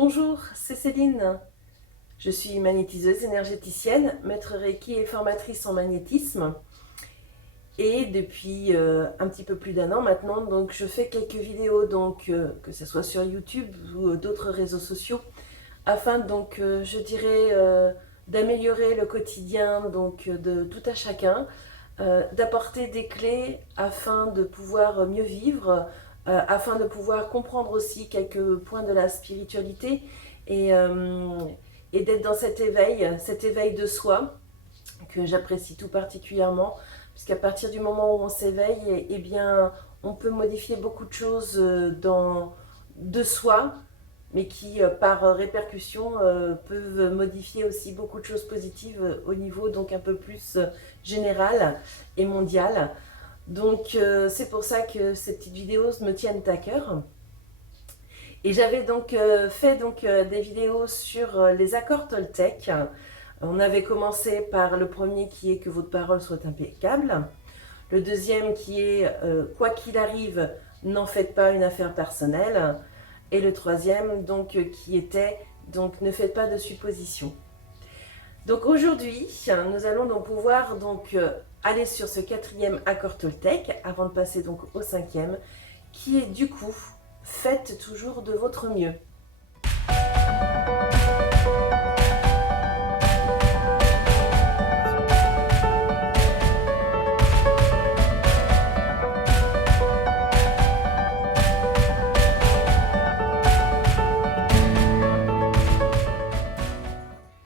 Bonjour, c'est Céline. Je suis magnétiseuse énergéticienne, maître Reiki et formatrice en magnétisme. Et depuis un petit peu plus d'un an maintenant, donc je fais quelques vidéos, que ce soit sur YouTube ou d'autres réseaux sociaux, afin je dirais, d'améliorer le quotidien de tout à chacun, d'apporter des clés afin de pouvoir mieux vivre, afin de pouvoir comprendre aussi quelques points de la spiritualité et, euh, et d'être dans cet éveil de soi que j'apprécie tout particulièrement, puisqu'à partir du moment où on s'éveille, eh bien, on peut modifier beaucoup de choses de soi, mais qui, par répercussion, peuvent modifier aussi beaucoup de choses positives au niveau donc un peu plus général et mondial. C'est pour ça que ces petites vidéos me tiennent à cœur. Et j'avais fait des vidéos sur les accords Toltec. On avait commencé par le premier qui est que votre parole soit impeccable. Le deuxième qui est quoi qu'il arrive, n'en faites pas une affaire personnelle. Et le troisième qui était ne faites pas de suppositions. Donc aujourd'hui, nous allons donc pouvoir aller sur ce quatrième accord Toltec avant de passer donc au cinquième qui est du coup faites toujours de votre mieux.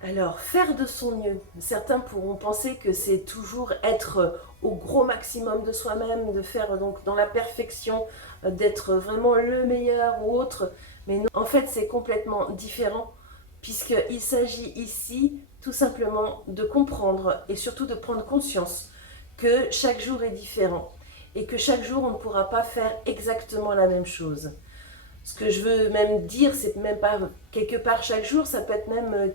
Alors, faire de son mieux. Certains pourront penser que c'est toujours être au gros maximum de soi-même, de faire donc dans la perfection, d'être vraiment le meilleur ou autre. Mais non, en fait, c'est complètement différent, puisqu'il s'agit ici tout simplement de comprendre et surtout de prendre conscience que chaque jour est différent et que chaque jour on ne pourra pas faire exactement la même chose. Ce que je veux même dire, c'est même pas quelque part chaque jour, ça peut être même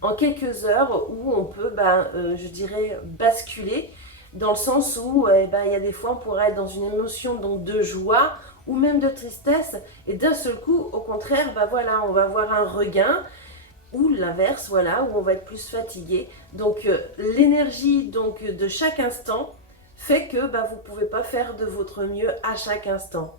en quelques heures où on peut, je dirais, basculer dans le sens où il y a des fois on pourrait être dans une émotion de joie ou même de tristesse et d'un seul coup, au contraire, on va avoir un regain ou l'inverse, voilà, où on va être plus fatigué. L'énergie de chaque instant fait que vous ne pouvez pas faire de votre mieux à chaque instant.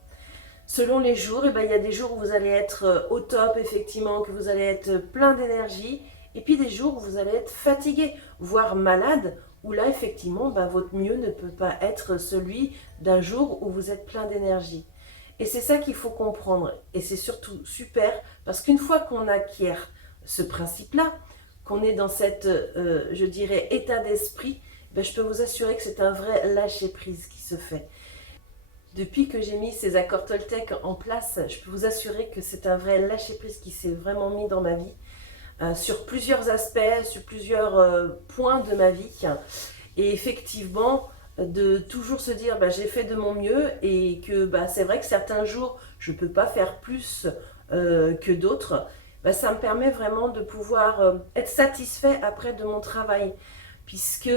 Selon les jours, il y a des jours où vous allez être au top, effectivement, que vous allez être plein d'énergie, et puis des jours où vous allez être fatigué, voire malade, où là, effectivement, votre mieux ne peut pas être celui d'un jour où vous êtes plein d'énergie. Et c'est ça qu'il faut comprendre, et c'est surtout super, parce qu'une fois qu'on acquiert ce principe-là, qu'on est dans cette, je dirais, état d'esprit, je peux vous assurer que c'est un vrai lâcher-prise qui se fait. Depuis que j'ai mis ces accords Toltec en place, je peux vous assurer que c'est un vrai lâcher-prise qui s'est vraiment mis dans ma vie, sur plusieurs aspects, sur plusieurs points de ma vie. Et effectivement, de toujours se dire j'ai fait de mon mieux et que c'est vrai que certains jours, je ne peux pas faire plus que d'autres. Ça me permet vraiment de pouvoir être satisfait après de mon travail. Puisque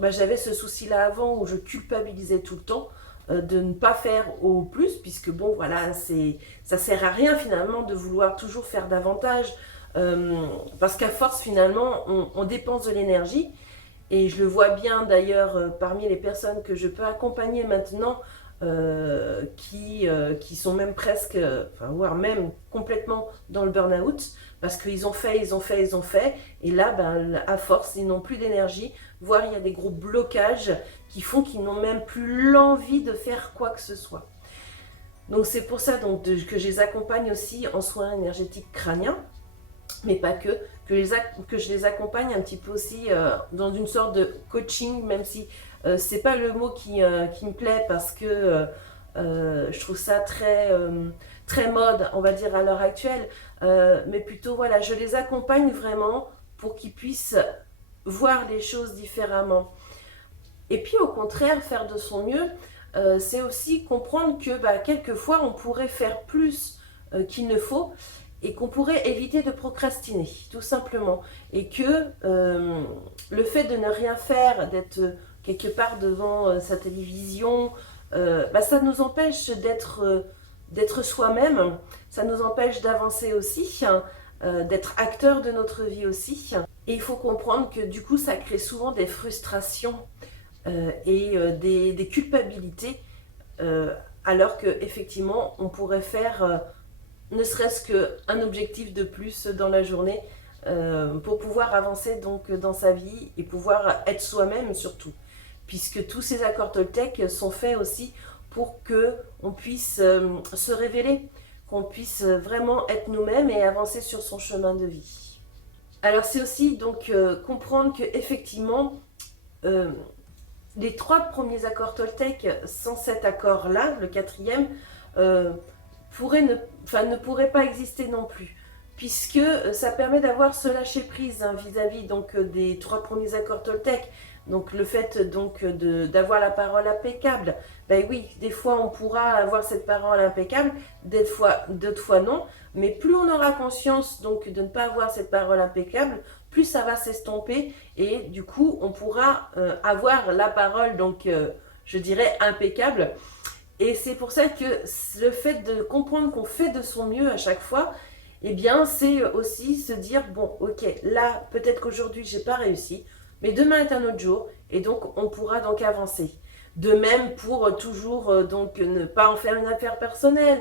j'avais ce souci-là avant où je culpabilisais tout le temps de ne pas faire au plus, puisque bon voilà, ça sert à rien finalement de vouloir toujours faire davantage, parce qu'à force finalement on dépense de l'énergie, et je le vois bien d'ailleurs parmi les personnes que je peux accompagner maintenant, qui sont même presque, voire même complètement dans le burn-out, parce qu'ils ont fait, et là, à force, ils n'ont plus d'énergie, voire il y a des gros blocages qui font qu'ils n'ont même plus l'envie de faire quoi que ce soit. Donc c'est pour ça que je les accompagne aussi en soins énergétiques crâniens, mais pas que je les accompagne un petit peu aussi dans une sorte de coaching, même si c'est pas le mot qui me plaît, parce que je trouve ça très mode, on va dire, à l'heure actuelle, mais plutôt voilà, je les accompagne vraiment pour qu'ils puissent voir les choses différemment. Et puis au contraire, faire de son mieux, c'est aussi comprendre que quelquefois on pourrait faire plus qu'il ne faut, et qu'on pourrait éviter de procrastiner, tout simplement. Et que le fait de ne rien faire, d'être quelque part devant sa télévision, ça nous empêche d'être soi-même, ça nous empêche d'avancer aussi, d'être acteur de notre vie aussi. Et il faut comprendre que du coup, ça crée souvent des frustrations des culpabilités, alors qu'effectivement, on pourrait faire ne serait-ce qu'un objectif de plus dans la journée pour pouvoir avancer donc dans sa vie et pouvoir être soi-même surtout. Puisque tous ces accords Toltec sont faits aussi pour que on puisse se révéler, qu'on puisse vraiment être nous-mêmes et avancer sur son chemin de vie. Alors c'est aussi donc comprendre que effectivement les 3 premiers accords Toltec, sans cet accord-là, le 4e, ne pourrait pas exister non plus, puisque ça permet d'avoir ce lâcher prise vis-à-vis donc des 3 premiers accords Toltec. Donc le fait donc d'avoir la parole impeccable, ben oui, des fois on pourra avoir cette parole impeccable, d'autres fois non, mais plus on aura conscience donc de ne pas avoir cette parole impeccable, plus ça va s'estomper et du coup on pourra avoir la parole donc je dirais impeccable. Et c'est pour ça que le fait de comprendre qu'on fait de son mieux à chaque fois, eh bien c'est aussi se dire bon ok, là peut-être qu'aujourd'hui j'ai pas réussi, mais demain est un autre jour et donc on pourra donc avancer. De même pour toujours donc ne pas en faire une affaire personnelle,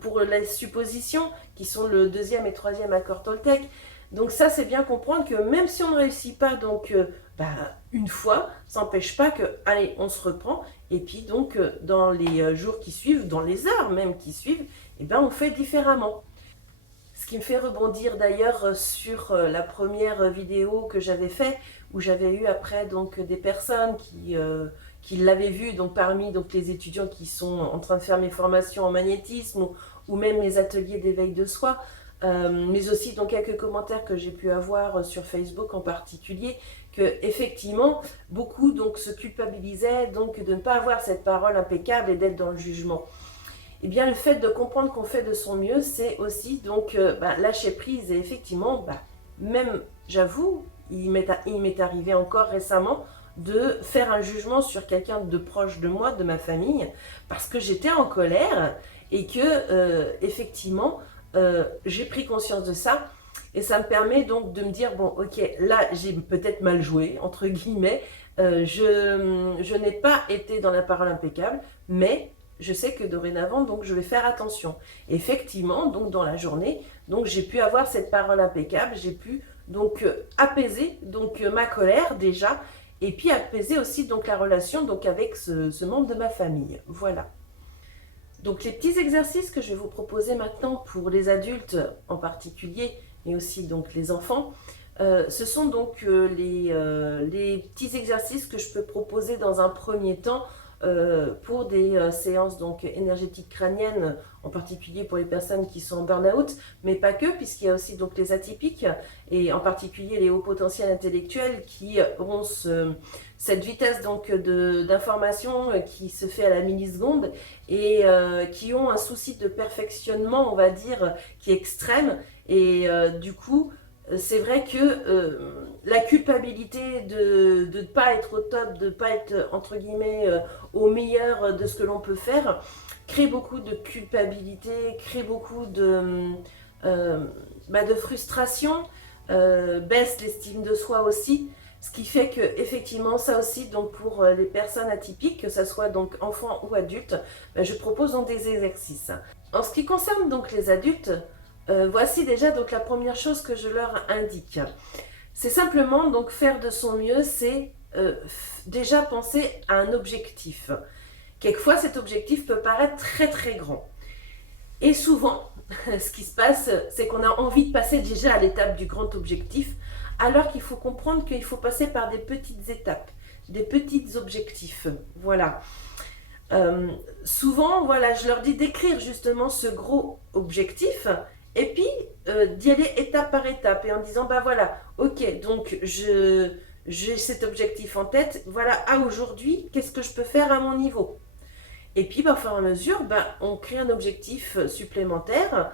pour les suppositions qui sont le 2e et 3e accord Toltec. Donc ça c'est bien comprendre que même si on ne réussit pas donc une fois, ça n'empêche pas que allez on se reprend et puis donc dans les jours qui suivent, dans les heures même qui suivent, eh ben on fait différemment. Ce qui me fait rebondir d'ailleurs sur la première vidéo que j'avais fait, où j'avais eu après donc des personnes qui l'avaient vu, donc parmi donc, les étudiants qui sont en train de faire mes formations en magnétisme ou même les ateliers d'éveil de soi, mais aussi donc quelques commentaires que j'ai pu avoir sur Facebook en particulier, que effectivement beaucoup donc se culpabilisaient donc de ne pas avoir cette parole impeccable et d'être dans le jugement. Eh bien, le fait de comprendre qu'on fait de son mieux, c'est aussi donc lâcher prise. Et effectivement, même, j'avoue, il m'est arrivé encore récemment de faire un jugement sur quelqu'un de proche de moi, de ma famille, parce que j'étais en colère et que, effectivement, j'ai pris conscience de ça. Et ça me permet donc de me dire, bon, ok, là, j'ai peut-être mal joué, entre guillemets. Je n'ai pas été dans la parole impeccable, mais je sais que dorénavant, donc, je vais faire attention. Effectivement, donc, dans la journée, donc, j'ai pu avoir cette parole impeccable, j'ai pu donc apaiser donc ma colère déjà, et puis apaiser aussi donc la relation donc avec ce membre de ma famille. Voilà. Donc les petits exercices que je vais vous proposer maintenant pour les adultes en particulier, mais aussi donc les enfants, ce sont donc les petits exercices que je peux proposer dans un premier temps pour des séances donc énergétiques crâniennes, en particulier pour les personnes qui sont en burn-out, mais pas que, puisqu'il y a aussi donc les atypiques, et en particulier les hauts potentiels intellectuels qui ont cette vitesse donc d'information qui se fait à la milliseconde et qui ont un souci de perfectionnement, on va dire, qui est extrême. Et du coup, c'est vrai que la culpabilité de ne pas être au top, de ne pas être, entre guillemets, au meilleur de ce que l'on peut faire, crée beaucoup de culpabilité, crée beaucoup de frustration, baisse l'estime de soi aussi, ce qui fait que effectivement ça aussi donc pour les personnes atypiques, que ce soit donc enfants ou adultes, je propose donc des exercices. En ce qui concerne donc les adultes, voici déjà donc la première chose que je leur indique. C'est simplement donc faire de son mieux, c'est déjà penser à un objectif. Quelquefois cet objectif peut paraître très très grand. Et souvent, ce qui se passe, c'est qu'on a envie de passer déjà à l'étape du grand objectif, alors qu'il faut comprendre qu'il faut passer par des petites étapes, des petits objectifs. Voilà. Souvent, voilà, je leur dis d'écrire justement ce gros objectif et puis d'y aller étape par étape et en disant voilà, ok, donc j'ai cet objectif en tête, voilà, à aujourd'hui, qu'est-ce que je peux faire à mon niveau? Et puis, au fur et à mesure, on crée un objectif supplémentaire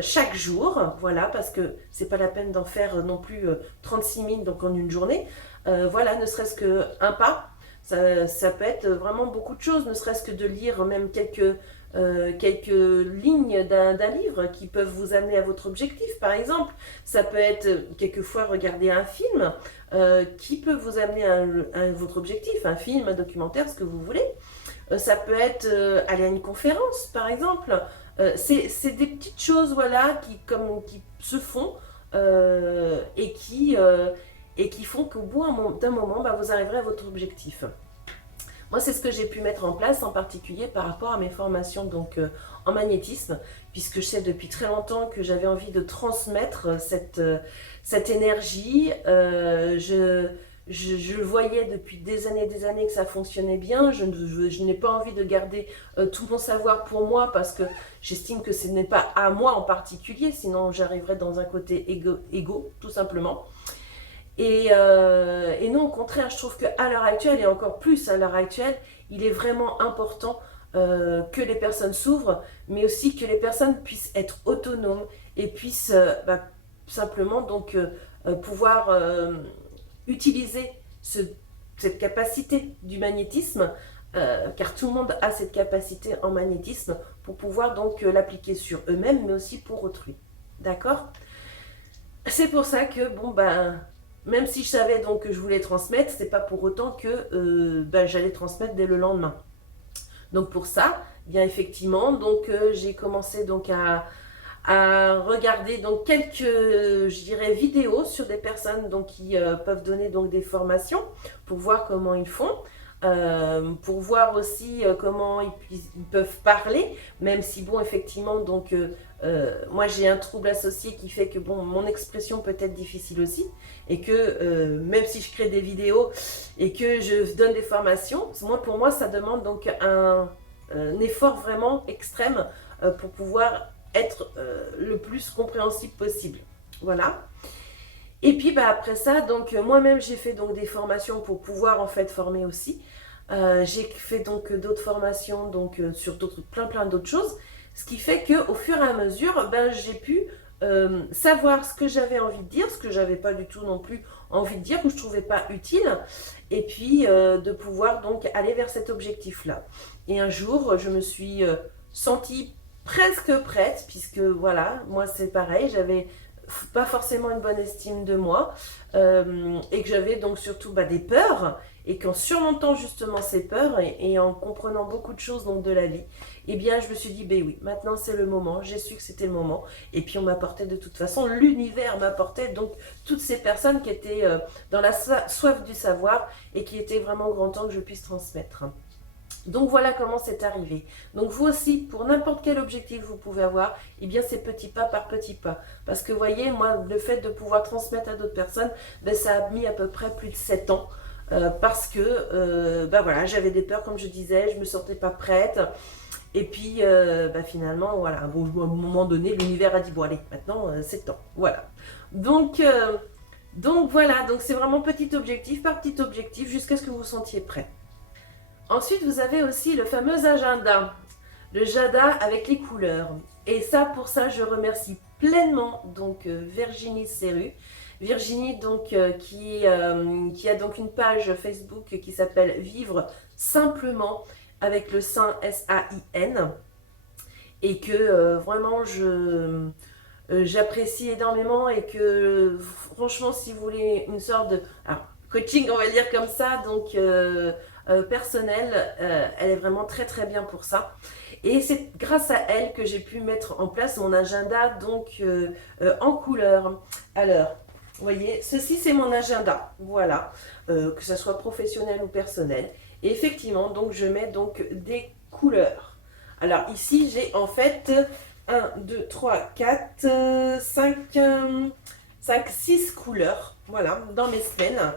chaque jour, voilà, parce que c'est pas la peine d'en faire non plus 36 000 donc en une journée. Voilà, ne serait-ce qu'un pas, ça peut être vraiment beaucoup de choses, ne serait-ce que de lire même quelques quelques lignes d'un livre qui peuvent vous amener à votre objectif, par exemple. Ça peut être quelquefois regarder un film qui peut vous amener à votre objectif, un film, un documentaire, ce que vous voulez. Ça peut être aller à une conférence, par exemple. C'est des petites choses, voilà, qui se font et qui font qu'au bout d'un moment, bah, vous arriverez à votre objectif. Moi, c'est ce que j'ai pu mettre en place, en particulier par rapport à mes formations donc, en magnétisme, puisque je sais depuis très longtemps que j'avais envie de transmettre cette énergie. Je voyais depuis des années que ça fonctionnait bien. Je n'ai pas envie de garder tout mon savoir pour moi parce que j'estime que ce n'est pas à moi en particulier, sinon j'arriverais dans un côté égo tout simplement. Et non, au contraire, je trouve qu'à l'heure actuelle, et encore plus à l'heure actuelle, il est vraiment important que les personnes s'ouvrent, mais aussi que les personnes puissent être autonomes et puissent simplement donc pouvoir utiliser cette capacité du magnétisme, car tout le monde a cette capacité en magnétisme pour pouvoir donc l'appliquer sur eux-mêmes, mais aussi pour autrui. D'accord? C'est pour ça que, bon, ben, même si je savais donc que je voulais transmettre, c'est pas pour autant que j'allais transmettre dès le lendemain. Donc pour ça, bien effectivement, donc j'ai commencé donc à regarder donc quelques, je dirais, vidéos sur des personnes donc qui peuvent donner donc des formations pour voir comment ils font. Pour voir aussi comment ils peuvent parler, même si bon effectivement donc moi j'ai un trouble associé qui fait que bon mon expression peut être difficile aussi et que même si je crée des vidéos et que je donne des formations, pour moi ça demande donc un effort vraiment extrême pour pouvoir être le plus compréhensible possible. Voilà. Et puis bah, après ça, donc moi-même j'ai fait donc des formations pour pouvoir en fait former aussi. J'ai fait donc d'autres formations donc sur plein d'autres choses, ce qui fait que au fur et à mesure, ben, j'ai pu savoir ce que j'avais envie de dire, ce que j'avais pas du tout non plus envie de dire, que je trouvais pas utile, et puis de pouvoir donc aller vers cet objectif-là. Et un jour, je me suis sentie presque prête, puisque voilà, moi c'est pareil, j'avais pas forcément une bonne estime de moi et que j'avais donc surtout des peurs et qu'en surmontant justement ces peurs et en comprenant beaucoup de choses donc de la vie, eh bien je me suis dit ben oui, maintenant c'est le moment, j'ai su que c'était le moment et puis on m'apportait de toute façon, l'univers m'apportait donc toutes ces personnes qui étaient dans la soif du savoir et qui était vraiment grand temps que je puisse transmettre. Donc voilà comment c'est arrivé. Donc vous aussi, pour n'importe quel objectif que vous pouvez avoir, eh bien c'est petit pas par petit pas. Parce que vous voyez, moi, le fait de pouvoir transmettre à d'autres personnes, ben, ça a mis à peu près plus de 7 ans. Parce que voilà, j'avais des peurs, comme je disais, je ne me sentais pas prête. Et puis finalement, voilà, bon, à un moment donné, l'univers a dit, bon allez, maintenant c'est temps. Voilà. Donc voilà, donc c'est vraiment petit objectif par petit objectif jusqu'à ce que vous vous sentiez prêt. Ensuite, vous avez aussi le fameux agenda, le jada avec les couleurs. Et ça, pour ça, je remercie pleinement donc Virginie Serru. Virginie donc qui a donc une page Facebook qui s'appelle Vivre simplement avec le saint S-A-I-N et que vraiment j'apprécie énormément et que franchement si vous voulez une sorte de coaching on va dire comme ça donc personnelle, elle est vraiment très bien pour ça et c'est grâce à elle que j'ai pu mettre en place mon agenda donc en couleur. Alors vous voyez, ceci c'est mon agenda, voilà, que ce soit professionnel ou personnel et effectivement donc je mets donc des couleurs. Alors ici j'ai en fait 1, 2, 3, 4, 5, 6 couleurs, voilà, dans mes semaines.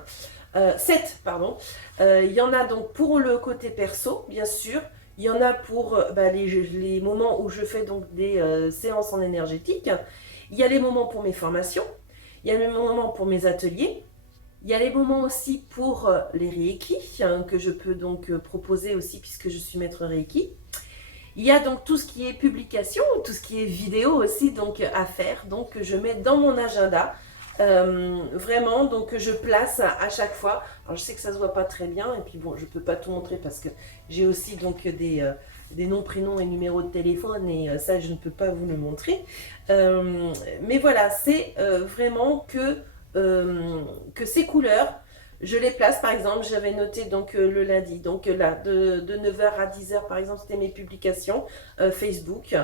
7, pardon. Il y en a donc pour le côté perso, bien sûr. Il y en a pour les moments où je fais donc des séances en énergétique. Il y a les moments pour mes formations. Il y a les moments pour mes ateliers. Il y a les moments aussi pour les Reiki, que je peux donc proposer aussi puisque je suis maître Reiki. Il y a donc tout ce qui est publication, tout ce qui est vidéo aussi donc à faire. Donc je mets dans mon agenda. Vraiment donc je place à chaque fois. Alors je sais que ça se voit pas très bien et puis bon je peux pas tout montrer parce que j'ai aussi donc des noms, prénoms et numéros de téléphone, et ça, je ne peux pas vous le montrer. Mais voilà, c'est vraiment que ces couleurs, je les place. Par exemple, j'avais noté donc le lundi, donc là, de 9h à 10h, par exemple, c'était mes publications Facebook.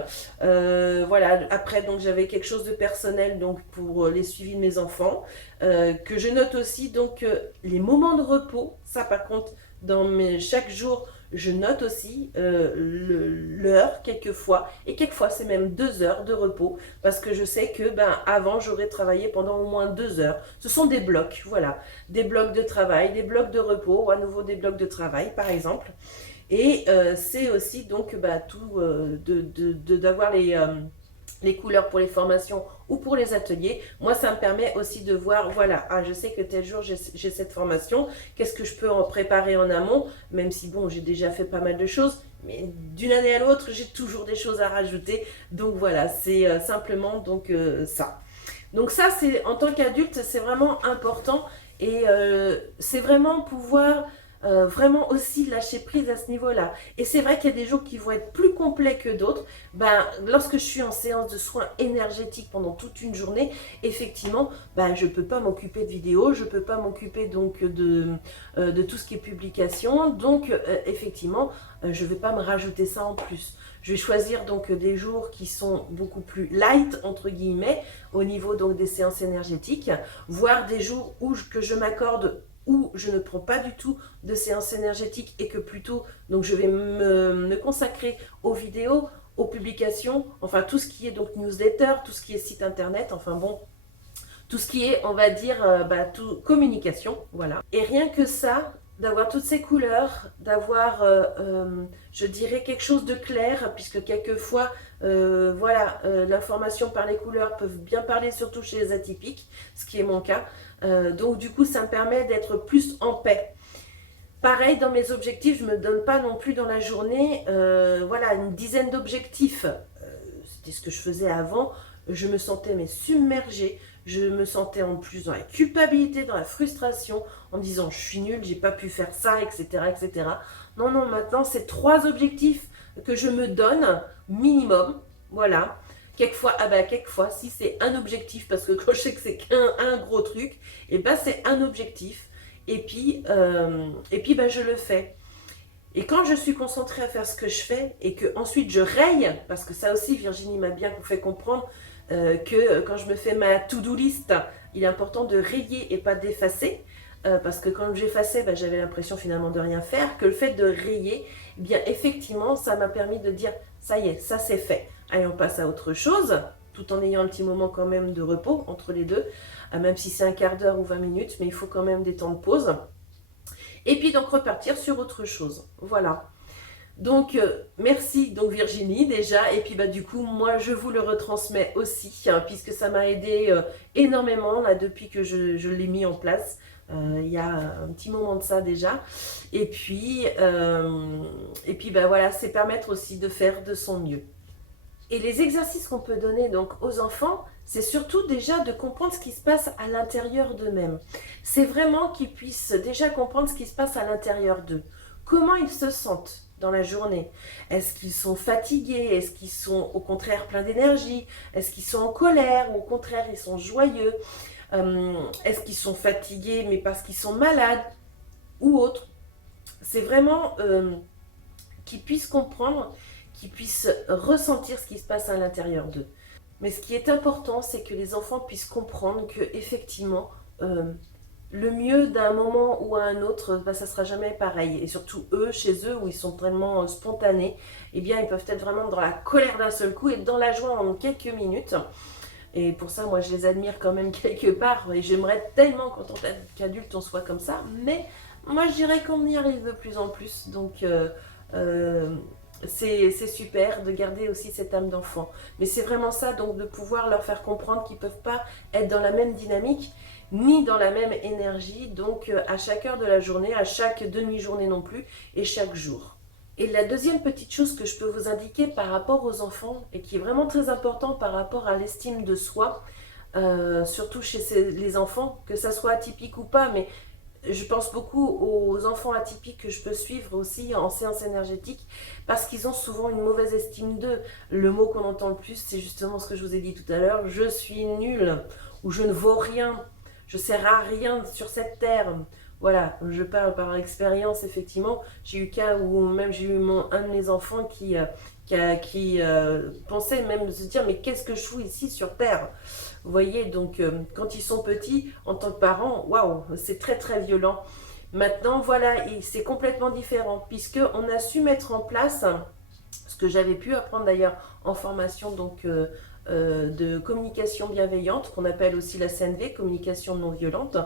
Voilà, après, donc j'avais quelque chose de personnel donc pour les suivis de mes enfants, que je note aussi, donc les moments de repos. Ça, par contre, chaque jour, je note aussi l'heure quelquefois, et quelquefois c'est même 2 heures de repos, parce que je sais que avant j'aurais travaillé pendant au moins 2 heures. Ce sont des blocs, voilà, des blocs de travail, des blocs de repos, à nouveau des blocs de travail par exemple. Et c'est aussi donc tout d'avoir les couleurs pour les formations ou pour les ateliers. Moi, ça me permet aussi de voir, voilà, je sais que tel jour j'ai cette formation, qu'est-ce que je peux en préparer en amont, même si bon, j'ai déjà fait pas mal de choses, mais d'une année à l'autre, j'ai toujours des choses à rajouter. Donc voilà, c'est simplement donc ça. Donc ça, c'est en tant qu'adulte, c'est vraiment important, et c'est vraiment pouvoir vraiment aussi lâcher prise à ce niveau-là. Et c'est vrai qu'il y a des jours qui vont être plus complets que d'autres. Lorsque je suis en séance de soins énergétiques pendant toute une journée, effectivement, je ne peux pas m'occuper de vidéos, je ne peux pas m'occuper donc de tout ce qui est publication. Donc, effectivement, je ne vais pas me rajouter ça en plus. Je vais choisir donc des jours qui sont beaucoup plus light, entre guillemets, au niveau donc des séances énergétiques, voire des jours que je m'accorde, où je ne prends pas du tout de séances énergétiques, et que plutôt donc je vais me consacrer aux vidéos, aux publications, enfin tout ce qui est donc newsletter, tout ce qui est site internet, enfin bon, tout ce qui est, on va dire, tout, communication, voilà. Et rien que ça, d'avoir toutes ces couleurs, d'avoir, je dirais, quelque chose de clair, puisque quelquefois, voilà, l'information par les couleurs peuvent bien parler, surtout chez les atypiques, ce qui est mon cas. Donc du coup, ça me permet d'être plus en paix. Pareil, dans mes objectifs, je ne me donne pas non plus dans la journée, voilà, une dizaine d'objectifs. C'était ce que je faisais avant. Je me sentais submergée. Je me sentais en plus dans la culpabilité, dans la frustration, en me disant je suis nulle, j'ai pas pu faire ça, etc., etc. Non, non, maintenant c'est 3 objectifs que je me donne minimum, voilà. Quelquefois, quelquefois, si c'est un objectif, parce que quand je sais que c'est qu'un gros truc, et c'est un objectif, et puis je le fais. Et quand je suis concentrée à faire ce que je fais, et que ensuite je raye, parce que ça aussi Virginie m'a bien fait comprendre, que quand je me fais ma to-do list, il est important de rayer et pas d'effacer, parce que quand j'effaçais, j'avais l'impression finalement de rien faire, que le fait de rayer, bien effectivement, ça m'a permis de dire, ça y est, ça c'est fait. Allez, on passe à autre chose, tout en ayant un petit moment quand même de repos entre les deux, même si c'est un quart d'heure ou 20 minutes, mais il faut quand même des temps de pause. Et puis donc repartir sur autre chose, voilà. Donc merci donc Virginie déjà, et puis du coup moi je vous le retransmets aussi, puisque ça m'a aidé énormément là depuis que je l'ai mis en place, il y a un petit moment de ça déjà, et puis voilà, c'est permettre aussi de faire de son mieux. Et les exercices qu'on peut donner donc aux enfants, c'est surtout déjà de comprendre ce qui se passe à l'intérieur d'eux-mêmes. C'est vraiment qu'ils puissent déjà comprendre ce qui se passe à l'intérieur d'eux. Comment ils se sentent dans la journée? Est-ce qu'ils sont fatigués? Est-ce qu'ils sont au contraire pleins d'énergie? Est-ce qu'ils sont en colère? Ou au contraire ils sont joyeux? Est-ce qu'ils sont fatigués mais parce qu'ils sont malades? Ou autre? C'est vraiment qu'ils puissent comprendre, qu'ils puissent ressentir ce qui se passe à l'intérieur d'eux. Mais ce qui est important, c'est que les enfants puissent comprendre que effectivement, le mieux d'un moment ou à un autre, ça sera jamais pareil. Et surtout eux, chez eux, où ils sont tellement spontanés, eh bien ils peuvent être vraiment dans la colère d'un seul coup et dans la joie en quelques minutes. Et pour ça, moi, je les admire quand même quelque part. Et j'aimerais tellement qu'en tant qu'adulte, on soit comme ça. Mais moi, je dirais qu'on y arrive de plus en plus. Donc, c'est super de garder aussi cette âme d'enfant. Mais c'est vraiment ça, donc de pouvoir leur faire comprendre qu'ils ne peuvent pas être dans la même dynamique, ni dans la même énergie, donc à chaque heure de la journée, à chaque demi-journée non plus, et chaque jour. Et la deuxième petite chose que je peux vous indiquer par rapport aux enfants, et qui est vraiment très important par rapport à l'estime de soi, surtout chez les enfants, que ça soit atypique ou pas, mais je pense beaucoup aux enfants atypiques que je peux suivre aussi en séance énergétique parce qu'ils ont souvent une mauvaise estime d'eux. Le mot qu'on entend le plus, c'est justement ce que je vous ai dit tout à l'heure, je suis nul ou je ne vaux rien, je sers à rien sur cette terre. Voilà, je parle par expérience, effectivement. J'ai eu cas où même j'ai eu un de mes enfants qui pensait même se dire mais qu'est-ce que je fous ici sur terre? Vous voyez, donc quand ils sont petits, en tant que parents, waouh, c'est très très violent. Maintenant, voilà, c'est complètement différent, puisqu'on a su mettre en place, ce que j'avais pu apprendre d'ailleurs en formation de communication bienveillante, qu'on appelle aussi la CNV, communication non violente,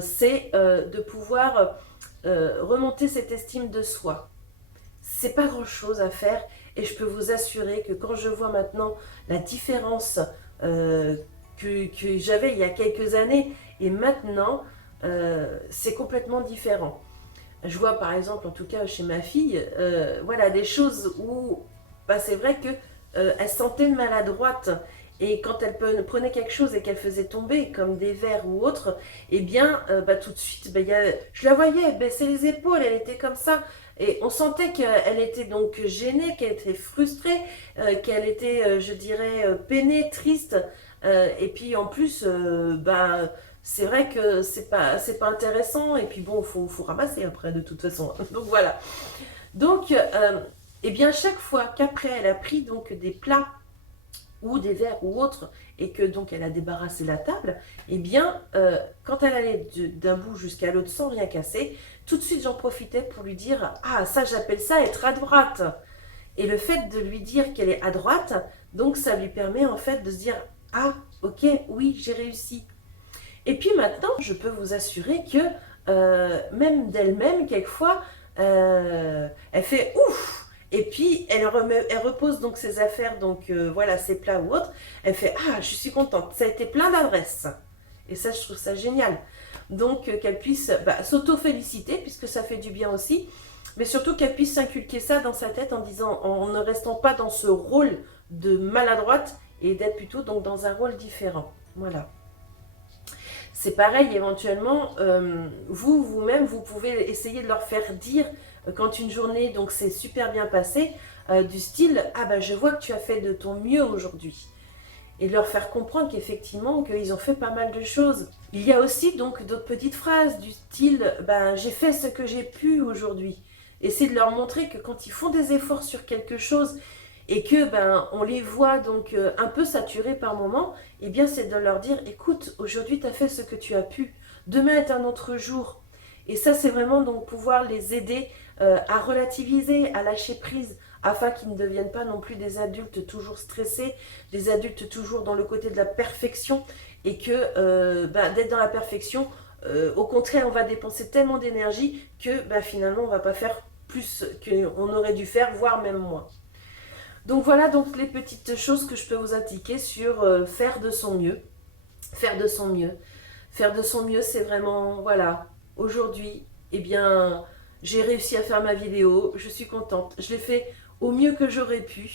c'est de pouvoir remonter cette estime de soi. C'est pas grand chose à faire et je peux vous assurer que quand je vois maintenant la différence que j'avais il y a quelques années et maintenant, c'est complètement différent. Je vois par exemple, en tout cas chez ma fille, voilà, des choses où bah, c'est vrai que elle se sentait maladroite et quand elle prenait quelque chose et qu'elle faisait tomber comme des verres ou autre, eh bien bah, tout de suite, bah, je la voyais baisser les épaules, elle était comme ça. Et on sentait qu'elle était donc gênée, qu'elle était frustrée, qu'elle était, je dirais, peinée, triste. Et puis en plus, bah, c'est vrai que c'est pas intéressant. Et puis bon, faut ramasser après de toute façon. Donc voilà. Donc, eh bien chaque fois qu'après elle a pris donc des plats ou des verres ou autres et que donc elle a débarrassé la table, eh bien quand elle allait d'un bout jusqu'à l'autre sans rien casser, tout de suite j'en profitais pour lui dire ah ça j'appelle ça être à droite. Et le fait de lui dire qu'elle est à droite, donc ça lui permet en fait de se dire ah ok oui j'ai réussi. Et puis maintenant je peux vous assurer que même d'elle-même quelquefois elle fait ouf et puis elle repose donc ses affaires, donc voilà, ses plats ou autres. Elle fait ah, je suis contente, ça a été plein d'adresses. Et ça, je trouve ça génial. Donc qu'elle puisse bah, s'auto-féliciter, puisque ça fait du bien aussi, mais surtout qu'elle puisse s'inculquer ça dans sa tête en disant, en ne restant pas dans ce rôle de maladroite et d'être plutôt donc dans un rôle différent. Voilà. C'est pareil, éventuellement, vous-même, vous pouvez essayer de leur faire dire, quand une journée donc s'est super bien passée, du style « Ah ben je vois que tu as fait de ton mieux aujourd'hui ». Et de leur faire comprendre qu'effectivement, qu'ils ont fait pas mal de choses. Il y a aussi donc d'autres petites phrases du style « Ben j'ai fait ce que j'ai pu aujourd'hui ». Essayer de leur montrer que quand ils font des efforts sur quelque chose et que ben on les voit donc un peu saturés par moment, eh bien c'est de leur dire écoute, aujourd'hui tu as fait ce que tu as pu, demain est un autre jour. Et ça c'est vraiment donc pouvoir les aider à relativiser, à lâcher prise, afin qu'ils ne deviennent pas non plus des adultes toujours stressés, des adultes toujours dans le côté de la perfection, et que ben, d'être dans la perfection, au contraire on va dépenser tellement d'énergie que ben, finalement on ne va pas faire plus qu'on aurait dû faire, voire même moins. Donc voilà donc les petites choses que je peux vous indiquer sur faire de son mieux. Faire de son mieux. Faire de son mieux, c'est vraiment, voilà, aujourd'hui, eh bien, j'ai réussi à faire ma vidéo, je suis contente. Je l'ai fait au mieux que j'aurais pu.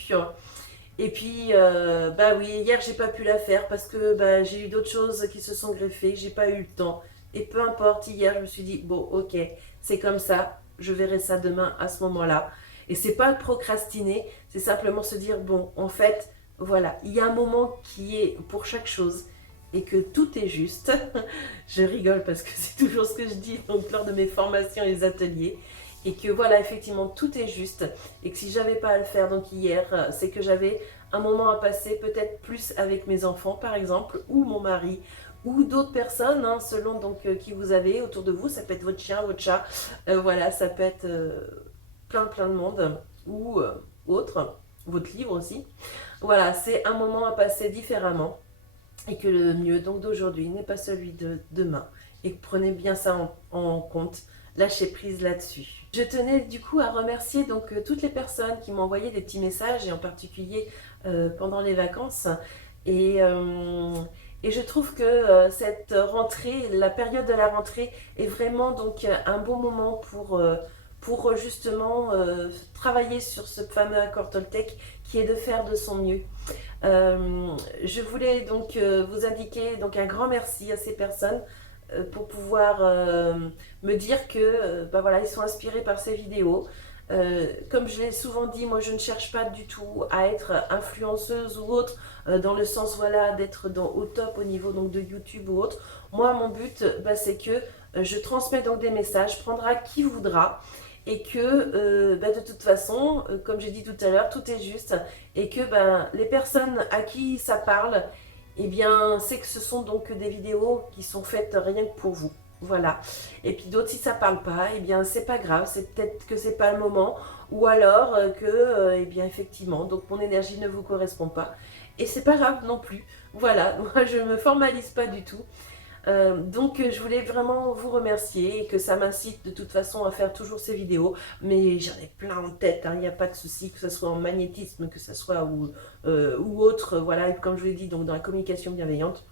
Et puis, bah oui, hier, j'ai pas pu la faire parce que bah, j'ai eu d'autres choses qui se sont greffées, j'ai pas eu le temps. Et peu importe, hier, je me suis dit, bon, ok, c'est comme ça, je verrai ça demain à ce moment-là. Et c'est pas procrastiner, c'est simplement se dire, bon, en fait, voilà, il y a un moment qui est pour chaque chose et que tout est juste. Je rigole parce que c'est toujours ce que je dis donc, lors de mes formations et les ateliers. Et que voilà, effectivement, tout est juste. Et que si j'avais pas à le faire donc hier, c'est que j'avais un moment à passer peut-être plus avec mes enfants, par exemple, ou mon mari, ou d'autres personnes, hein, selon donc qui vous avez autour de vous. Ça peut être votre chien, votre chat, voilà, ça peut être plein de monde, ou autre, votre livre aussi. Voilà, c'est un moment à passer différemment. Et que le mieux donc d'aujourd'hui n'est pas celui de demain. Et prenez bien ça en compte. Lâchez prise là-dessus. Je tenais du coup à remercier donc toutes les personnes qui m'ont envoyé des petits messages, et en particulier pendant les vacances. Et, euh, et je trouve que cette rentrée, la période de la rentrée, est vraiment donc un bon moment pour justement travailler sur ce fameux accord Toltec qui est de faire de son mieux. Je voulais donc vous indiquer donc un grand merci à ces personnes pour pouvoir me dire que bah voilà, ils sont inspirés par ces vidéos. Comme je l'ai souvent dit, moi je ne cherche pas du tout à être influenceuse ou autre, dans le sens voilà d'être au top au niveau donc de YouTube ou autre. Moi mon but bah, c'est que je transmets donc des messages, prendra qui voudra, et que bah, de toute façon, comme j'ai dit tout à l'heure, tout est juste, et que bah, les personnes à qui ça parle, eh bien c'est que ce sont donc des vidéos qui sont faites rien que pour vous. Voilà. Et puis d'autres, si ça parle pas, eh bien c'est pas grave, c'est peut-être que c'est pas le moment, ou alors que, eh bien effectivement, donc mon énergie ne vous correspond pas, et c'est pas grave non plus. Voilà, moi je me formalise pas du tout. Donc je voulais vraiment vous remercier et que ça m'incite de toute façon à faire toujours ces vidéos, mais j'en ai plein en tête, hein, il n'y a pas de souci, que ce soit en magnétisme, que ce soit ou autre, voilà, comme je vous l'ai dit, donc dans la communication bienveillante,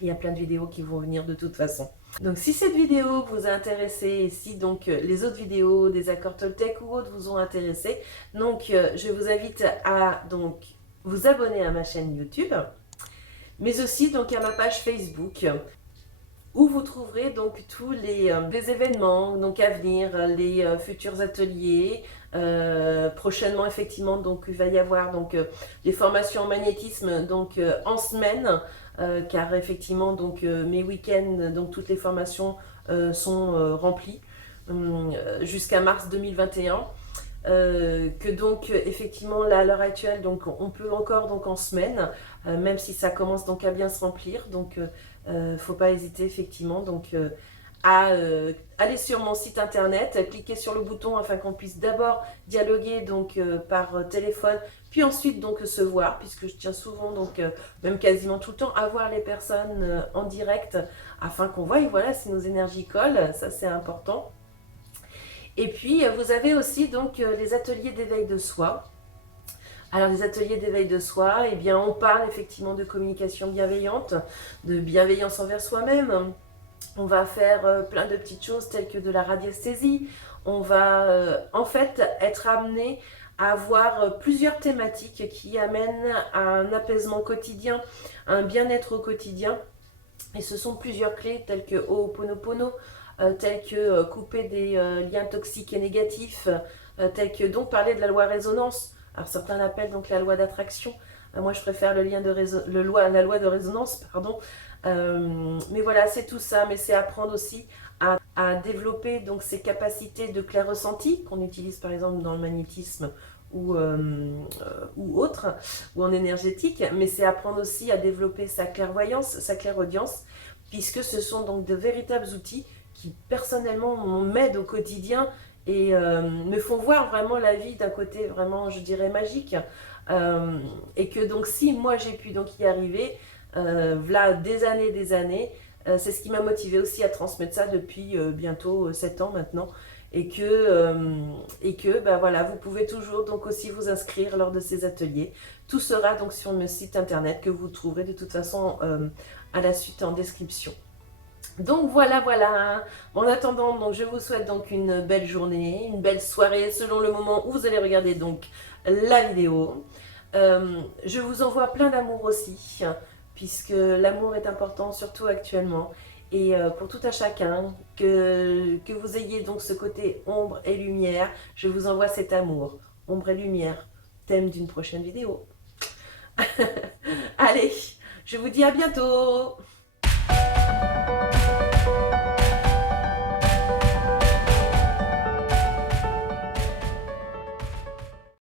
il y a plein de vidéos qui vont venir de toute façon. Donc si cette vidéo vous a intéressé, et si donc les autres vidéos des accords Toltec ou autres vous ont intéressé, donc je vous invite à donc vous abonner à ma chaîne YouTube, mais aussi donc à ma page Facebook, où vous trouverez donc tous les événements donc à venir, les futurs ateliers. Prochainement effectivement donc il va y avoir donc des formations en magnétisme donc en semaine, car effectivement donc mes week-ends donc toutes les formations sont remplies jusqu'à mars 2021. Que donc effectivement là à l'heure actuelle donc on peut encore donc en semaine, même si ça commence donc à bien se remplir, donc faut pas hésiter effectivement donc à aller sur mon site internet, cliquer sur le bouton afin qu'on puisse d'abord dialoguer donc par téléphone, puis ensuite donc se voir, puisque je tiens souvent donc même quasiment tout le temps à voir les personnes en direct, afin qu'on voie voilà si nos énergies collent, ça c'est important. Et puis vous avez aussi donc les ateliers d'éveil de soi. Alors les ateliers d'éveil de soi, eh bien on parle effectivement de communication bienveillante, de bienveillance envers soi-même. On va faire plein de petites choses telles que de la radiesthésie. On va en fait être amené à avoir plusieurs thématiques qui amènent à un apaisement quotidien, un bien-être au quotidien. Et ce sont plusieurs clés telles que Ho'oponopono, telles que couper des liens toxiques et négatifs, telles que donc parler de la loi résonance. Alors certains l'appellent donc la loi d'attraction. Moi je préfère la loi de résonance, pardon. Mais voilà, c'est tout ça, mais c'est apprendre aussi à développer donc ces capacités de clair ressenti qu'on utilise par exemple dans le magnétisme ou autre, ou en énergétique, mais c'est apprendre aussi à développer sa clairvoyance, sa clairaudience, puisque ce sont donc de véritables outils qui personnellement m'aident au quotidien et me font voir vraiment la vie d'un côté vraiment, je dirais, magique. Et que donc si moi j'ai pu donc y arriver, voilà des années, c'est ce qui m'a motivé aussi à transmettre ça depuis bientôt 7 ans maintenant. Et que bah voilà, vous pouvez toujours donc aussi vous inscrire lors de ces ateliers. Tout sera donc sur mon site internet que vous trouverez de toute façon à la suite en description. Donc voilà. En attendant, donc je vous souhaite donc une belle journée, une belle soirée selon le moment où vous allez regarder donc la vidéo. Je vous envoie plein d'amour aussi, puisque l'amour est important, surtout actuellement. Et pour tout à chacun, que vous ayez donc ce côté ombre et lumière, je vous envoie cet amour. Ombre et lumière, thème d'une prochaine vidéo. Allez, je vous dis à bientôt!